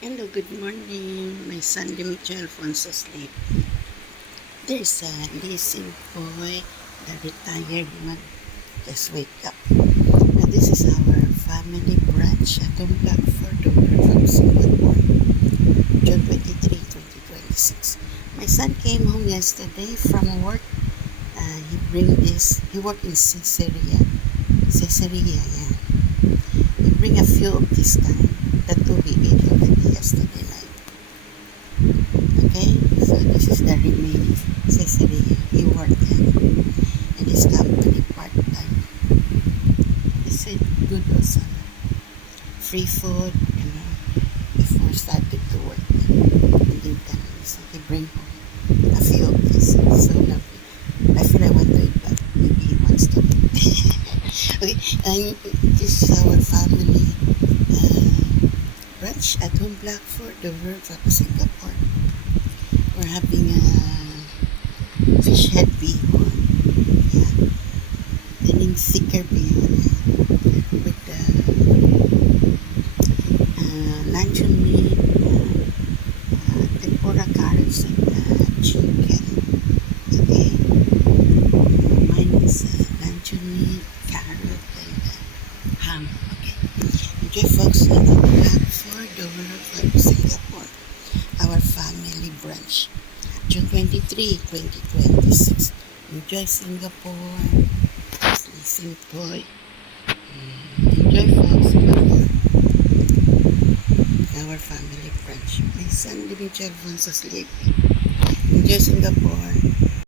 Hello, good morning. My son Dimitri Alfonso asleep. There's a leasing boy, the retired man, just wake up. Now this is our family branch at Home Block for the work from Singapore, June 23, 2026. My son came home yesterday from work. He worked in Caesarea, yeah. He bring a few of this kind, the two he ate already yesterday night. Okay, so this is the remaining Caesarea. He worked there in his company part-time. It's a good also. Free food, before started to work. And then so he bring home a few of this. So lovely. I feel I want to eat, but maybe he wants to eat. Okay, and this is our family brunch at Home Block for the work of Singapore. We're having a fish head bihon. Yeah. And in thicker bihon with luncheon meat, tempura carrots, and chicken. Okay. Mine is luncheon meat, carrot, and ham. Okay. Okay, folks, at the Block for the work of Singapore. Our family brunch. June 23, 2026. Enjoy Singapore. Listen, boy. Enjoy, folks. Our family brunch. My son Dimitri Alfonso sleeping. Enjoy Singapore.